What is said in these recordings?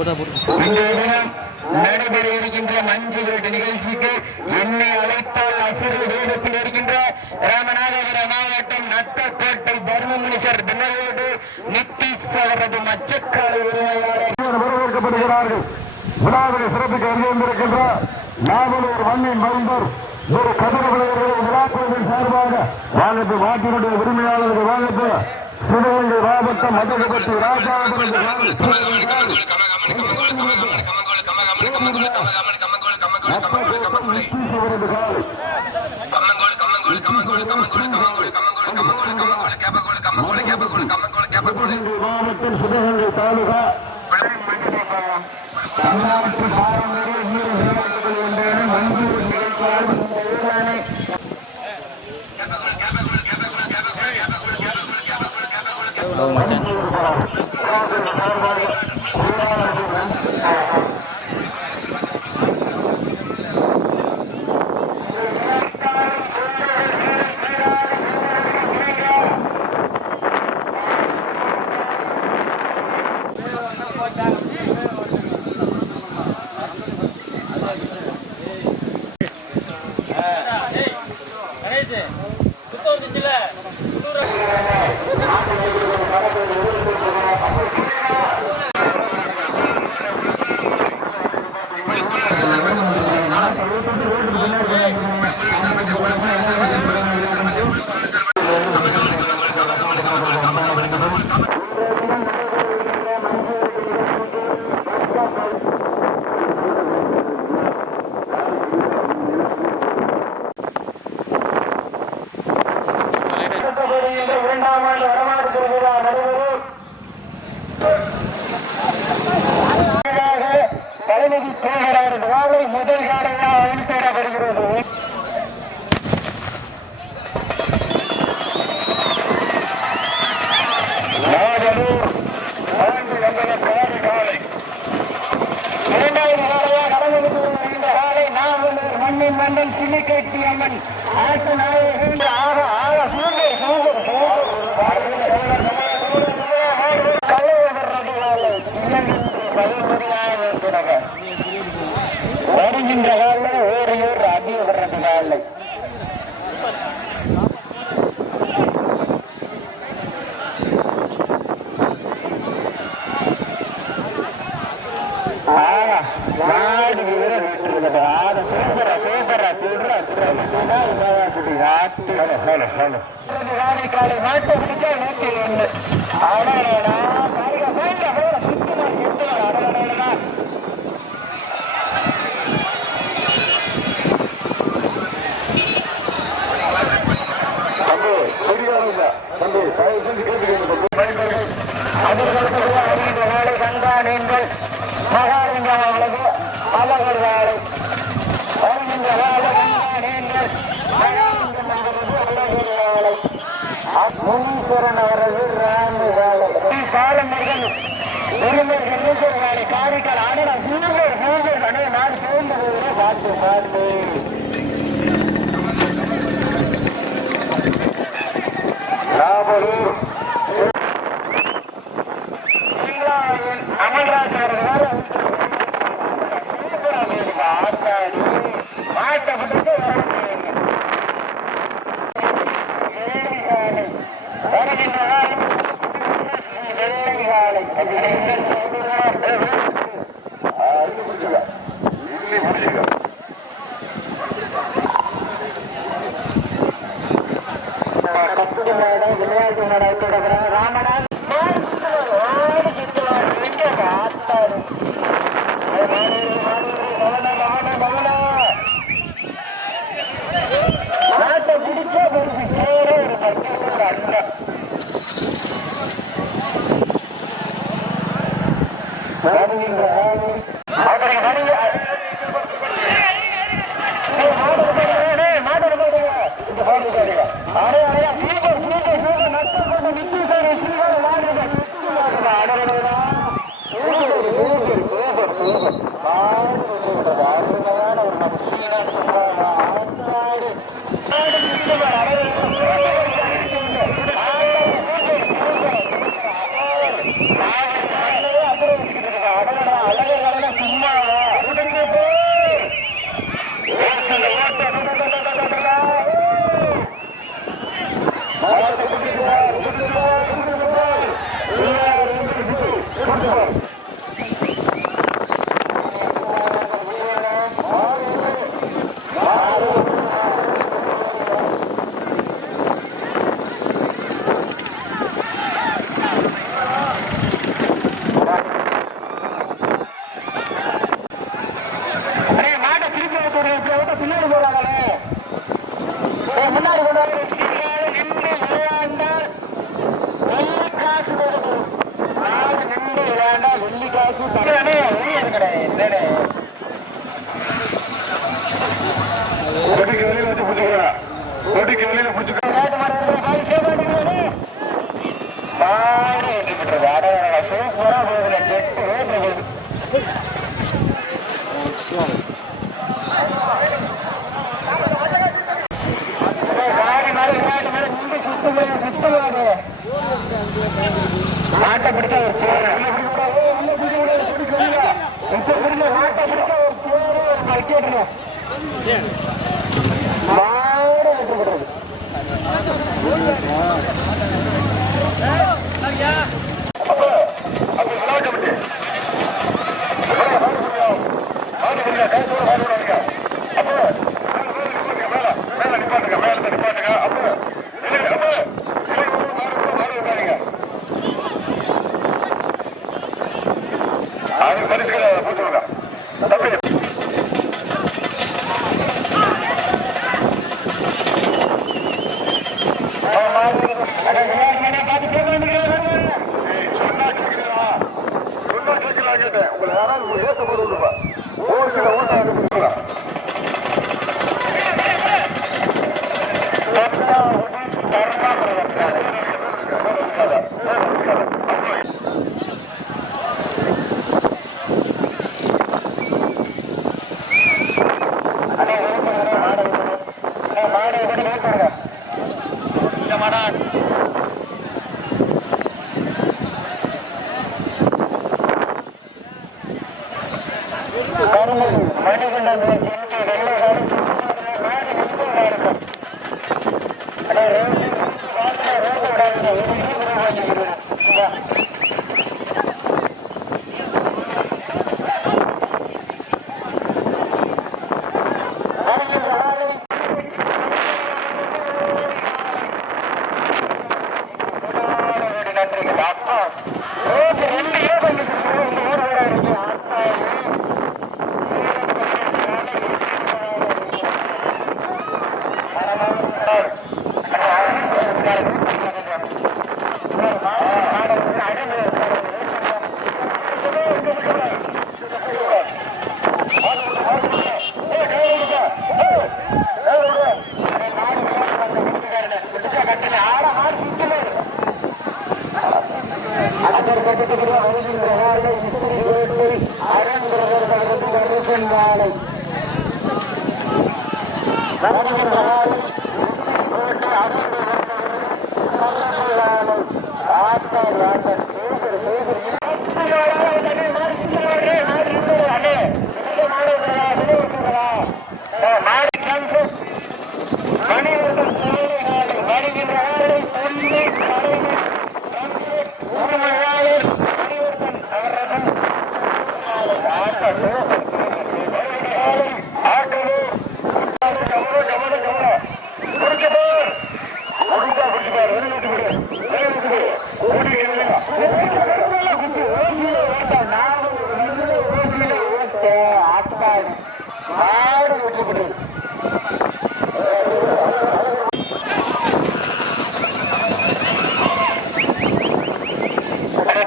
போட்டா நடைபெற இருக்கின்ற மஞ்சு விரட்டு நிகழ்ச்சிக்கு என்னை அழைத்தால் அசரு வேடத்தில் இருக்கின்ற ராமநாதபுரம் மாவட்டம் நத்தக்கோட்டை தர்மமுனிசர் தினவோடு நித்தீஷ் அவரது மச்சக்காலை உரிமையாளர். வரவேற்கப்படுகிறார்கள். விழாவினை சிறப்பிக்க அறிந்திருக்கின்ற நாவலூர் மண்ணின் மைந்தர் ஒரு கதிரவிளையர்களை விழாக்குழுவின் சார்பாக வாங்கத்து நாட்டினுடைய உரிமையாளர்கள் வாங்கத்து சிவகங்கை மாவட்டம் மதகப்பட்டி ராஜாபுரம். மாவட்டம் சிவகங்கை தாலுகா தமிழ்நாட்டு பாரம்பரிய நீர் விளையாட்டுகள் ஒன்றான மஞ்சூர் நிகழ்ச்சியால் a este காலை காலை மாட்டை பிடிச்சா நூத்தி ஒண்ணு ஆத்தாடி மாட்டை விட்டு வெள்ளை காலை வருகின்ற நாள் ஸ்ரீ வெள்ளை காலை páginas. மாட்டை பிடிச்ச ஒரு சேர். மாட்டை பிடிச்ச ஒரு சேர். ஒரு பக்கெட்டுங்க மாடு கட்டுப்படுறது ஆனால் உயர்த்தப்படுவது ஒரு சில ஊட்டாக இருக்கிறார் தர்மா பிரதர்சாலை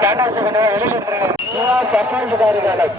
டாடா சுகனா வெளியில் இருக்கிறேன் சசாந்த் காரிகாலன்